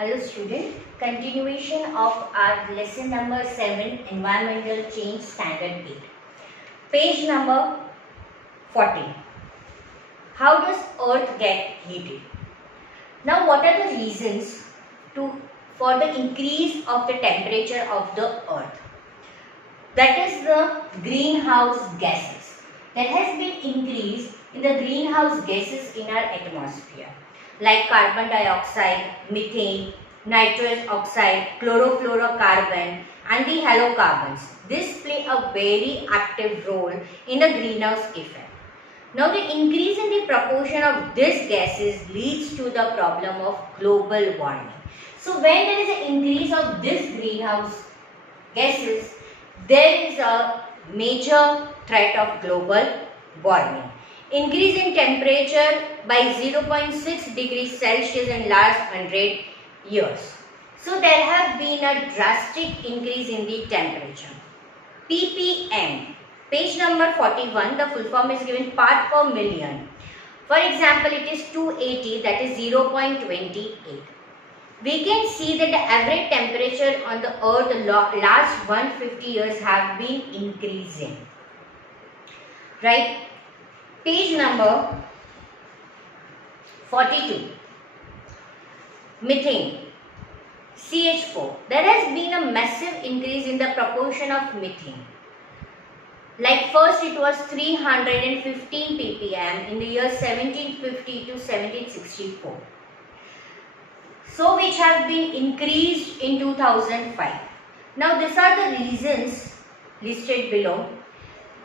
Hello student, continuation of our lesson number 7 Environmental Change Standard 8. Page number 40. How does earth get heated? Now what are the reasons for the increase of the temperature of the earth? That is the greenhouse gases. There has been increase in the greenhouse gases in our atmosphere, like carbon dioxide, methane, nitrous oxide, chlorofluorocarbon and the halocarbons. This play a very active role in the greenhouse effect. Now the increase in the proportion of these gases leads to the problem of global warming. So when there is an increase of this greenhouse gases, there is a major threat of global warming. Increase in temperature by 0.6 degrees Celsius in last 100 years. So there have been a drastic increase in the temperature. ppm, page number 41, the full form is given part per million. For example, it is 280, that is 0.28. We can see that the average temperature on the earth the last 150 years have been increasing. Right? Page number 42. Methane, CH4. There has been a massive increase in the proportion of methane. Like first it was 315 ppm in the year 1750 to 1764. So which have been increased in 2005. Now these are the reasons listed below.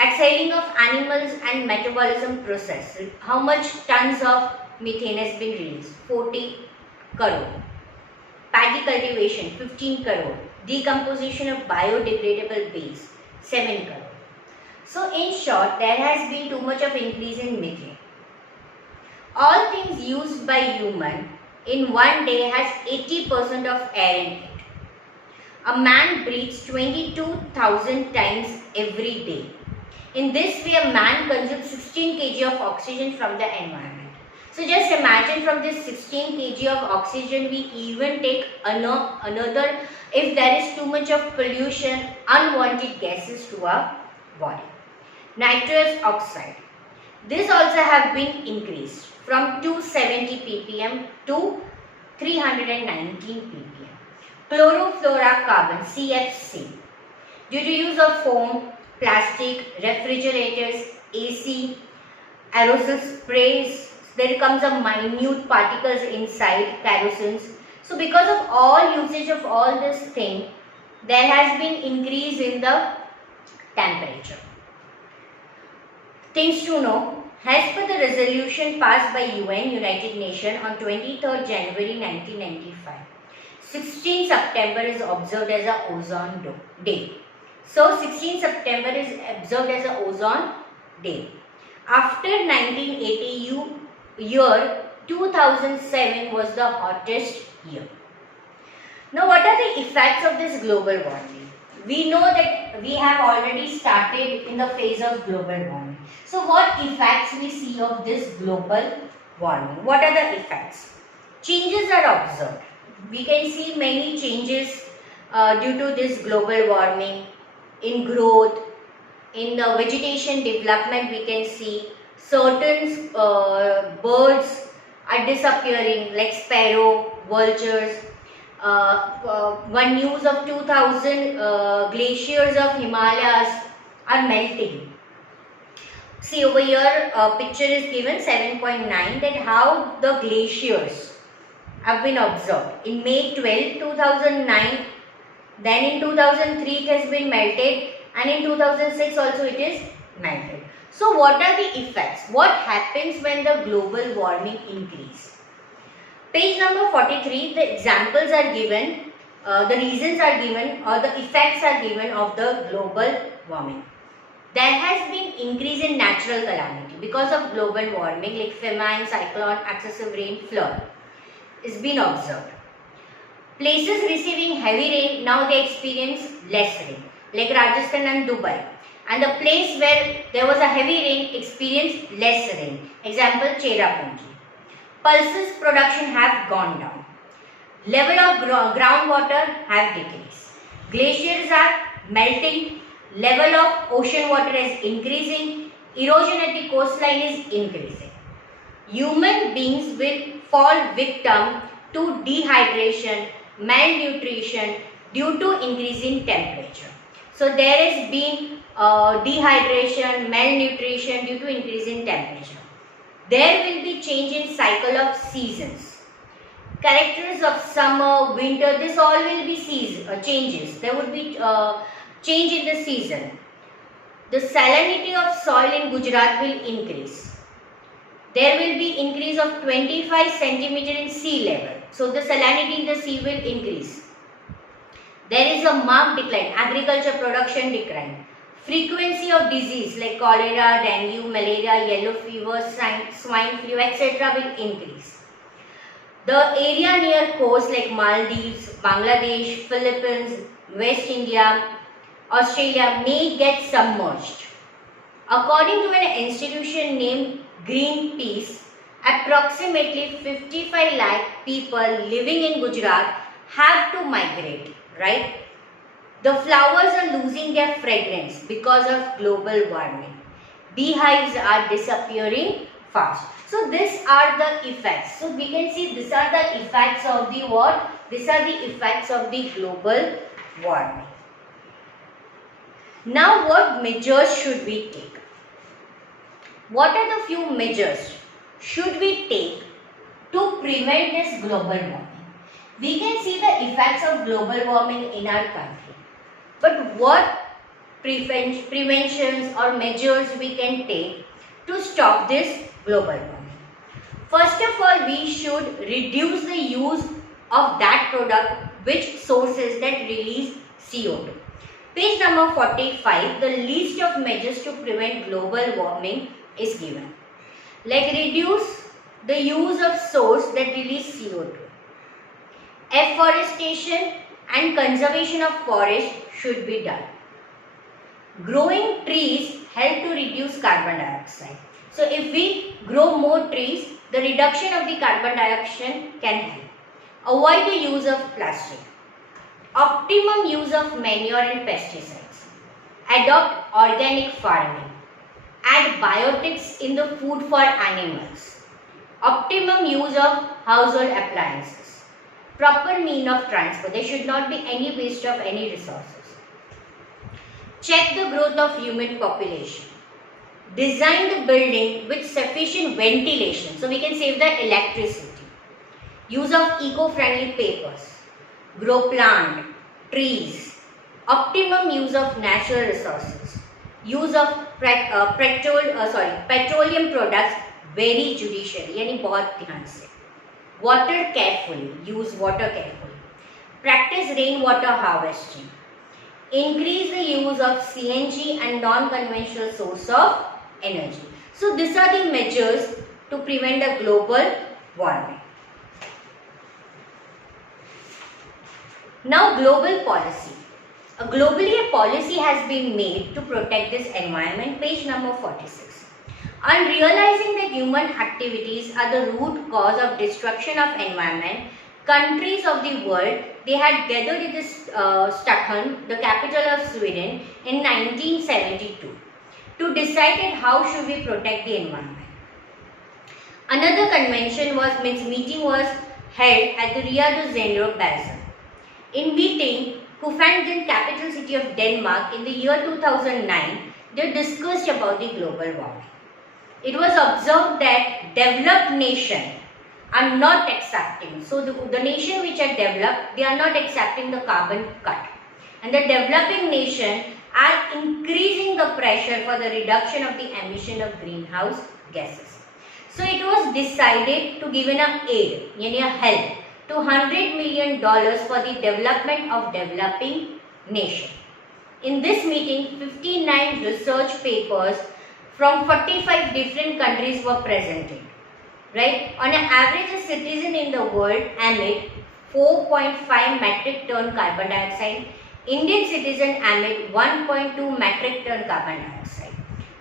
Exhaling of animals and metabolism process. How much tons of methane has been released? 40 crore. Paddy cultivation, 15 crore. Decomposition of biodegradable base, 7 crore. So in short, there has been too much of increase in methane. All things used by human in one day has 80% of air in it. A man breathes 22,000 times every day. In this way, a man consumes 16 kg of oxygen from the environment. So just imagine, from this 16 kg of oxygen, we even take another, if there is too much of pollution, unwanted gases to our body. Nitrous oxide. This also have been increased from 270 ppm to 319 ppm. Chlorofluorocarbon, CFC. Due to use of foam, plastic, refrigerators, AC, aerosol sprays, there comes a minute particles inside kerosenes. So because of all usage of all this thing, there has been increase in the temperature. Things to know. As per the resolution passed by UN, United Nations on 23rd January 1995, 16 September is observed as a ozone day. So 16 September is observed as a ozone day. After 1980 year, 2007 was the hottest year. Now what are the effects of this global warming? We know that we have already started in the phase of global warming. So what effects we see of this global warming? What are the effects? Changes are observed. We can see many changes due to this global warming in growth, in the vegetation development. We can see certain birds are disappearing, like sparrow, vultures. One news of 2000 glaciers of Himalayas are melting. See over here, picture is given 7.9, that how the glaciers have been observed. In May 12, 2009, then in 2003 it has been melted, and in 2006 also it is melted. So what are the effects? What happens when the global warming increase? Page number 43, the examples are given, the reasons are given, or the effects are given of the global warming. There has been increase in natural calamity because of global warming, like famine, cyclone, excessive rain, flood is been observed. Places receiving heavy rain, now they experience less rain, like Rajasthan and Dubai. And the place where there was a heavy rain experienced less rain. Example, Cherrapunji. Pulses production have gone down. Level of groundwater have decreased. Glaciers are melting. Level of ocean water is increasing. Erosion at the coastline is increasing. Human beings will fall victim to dehydration, malnutrition due to increasing temperature. So there has been dehydration, malnutrition due to increasing temperature. There will be change in cycle of seasons. Characters of summer, winter, this all will be changes. There would be change in the season. The salinity of soil in Gujarat will increase. There will be increase of 25 centimeter in sea level. So the salinity in the sea will increase. There is a marked decline, agriculture production decline. Frequency of disease like cholera, dengue, malaria, yellow fever, swine flu, etc. will increase. The area near coast like Maldives, Bangladesh, Philippines, West India, Australia may get submerged. According to an institution named Greenpeace, approximately 55 lakh people living in Gujarat have to migrate, right? The flowers are losing their fragrance because of global warming. Beehives are disappearing fast. So these are the effects. So we can see these are the effects of the what? These are the effects of the global warming. Now what measures should we take? What are the few measures should we take to prevent this global warming? We can see the effects of global warming in our country. But what preventions or measures we can take to stop this global warming? First of all, we should reduce the use of that product which sources that release CO2. Page number 45, the list of measures to prevent global warming is given. Like reduce the use of source that release CO2. Afforestation and conservation of forest should be done. Growing trees help to reduce carbon dioxide. So if we grow more trees, the reduction of the carbon dioxide can help. Avoid the use of plastic. Optimum use of manure and pesticides. Adopt organic farming. Add biotics in the food for animals. Optimum use of household appliances. Proper mean of transport. There should not be any waste of any resources. Check the growth of human population. Design the building with sufficient ventilation so we can save the electricity. Use of eco-friendly papers. Grow plant, trees. Optimum use of natural resources. Use of petroleum products very judicially, यानी बहुत ध्यान से. Water carefully. Use water carefully. Practice rainwater harvesting. Increase the use of CNG and non-conventional source of energy. So these are the measures to prevent the global warming. Now global policy. Globally a policy has been made to protect this environment. Page number 46. On realizing that human activities are the root cause of destruction of environment, countries of the world, they had gathered in Stockholm, the capital of Sweden, in 1972 to decide how should we protect the environment. Another meeting was held at the Rio de Janeiro Basin. In meeting, Copenhagen, capital city of Denmark, in the year 2009, they discussed about the global warming. It was observed that developed nations are not accepting. So the nation which are developed, they are not accepting the carbon cut. And the developing nations are increasing the pressure for the reduction of the emission of greenhouse gases. So it was decided to give an aid, yani a help, to $100 million for the development of developing nation. In this meeting, 59 research papers from 45 different countries were presented. Right? On an average, a citizen in the world emit 4.5 metric ton carbon dioxide. Indian citizen emit 1.2 metric ton carbon dioxide.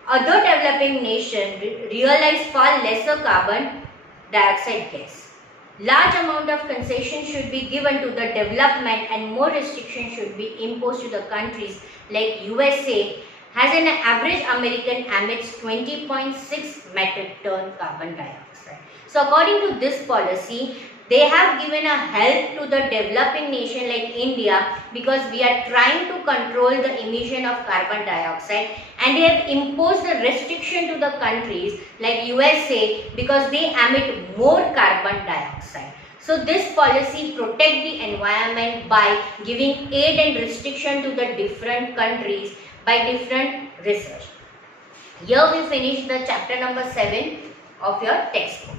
Other developing nations realize far lesser carbon dioxide gas. large amount of concession should be given to the development and more restrictions should be imposed to the countries like USA has an average American emits 20.6 metric ton carbon dioxide. So according to this policy, they have given a help to the developing nation like India because we are trying to control the emission of carbon dioxide, and they have imposed a restriction to the countries like USA because they emit more carbon dioxide. So this policy protect the environment by giving aid and restriction to the different countries by different research. Here we finish the chapter number 7 of your textbook.